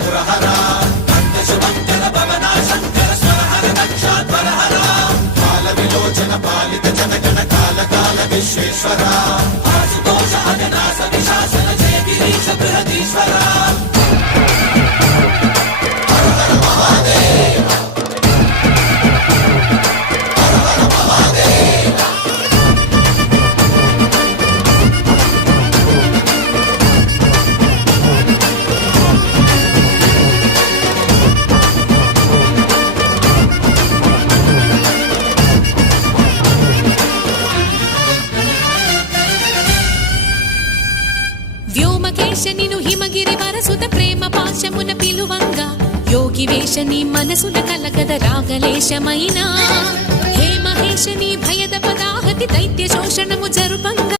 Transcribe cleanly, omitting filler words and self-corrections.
పురహర కంఠ శుభంకర భవనా శంకర స్వరహర దక్షాధ్వరహర కాల విలోచన పాలిత జనగణ కాల కాల విశ్వేశ్వర ఆశుతోష అగనాశ విశాసన జయ గిరీశ బృహదీశ్వర వ్యోమకేశనిను హిమగిరి వరసుత ప్రేమ పాశమున పిలువంగా యోగి వేషని మనసున కలగద రాగలేశమైనా హే మహేశని భయద పదాహతి దైత్య శోషణము జరుపంగా